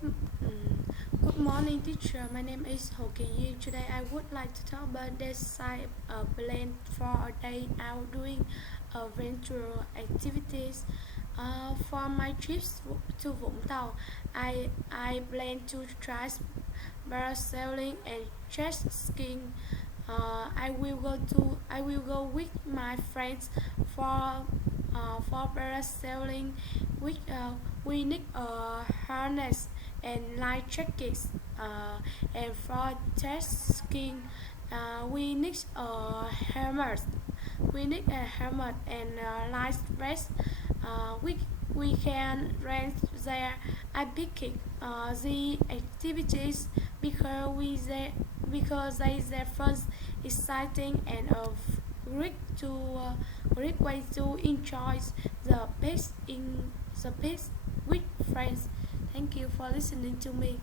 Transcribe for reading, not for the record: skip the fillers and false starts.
Good morning, teacher. My name is Ho Kỳ Yi. Today, I would like to talk about decide a plan for a day out doing adventure activities. For my trips to Vũng Tàu, I plan to try parasailing and jet skiing. I will go with my friends for parasailing. We need a harness and life jackets. And for jet skiing, we need a helmet. We need a helmet and a life vest. Uh, we we can rent there. I pick the activities because they are fun, exciting, and a great to great way to enjoy the best in the best with friends. Thank you for listening to me.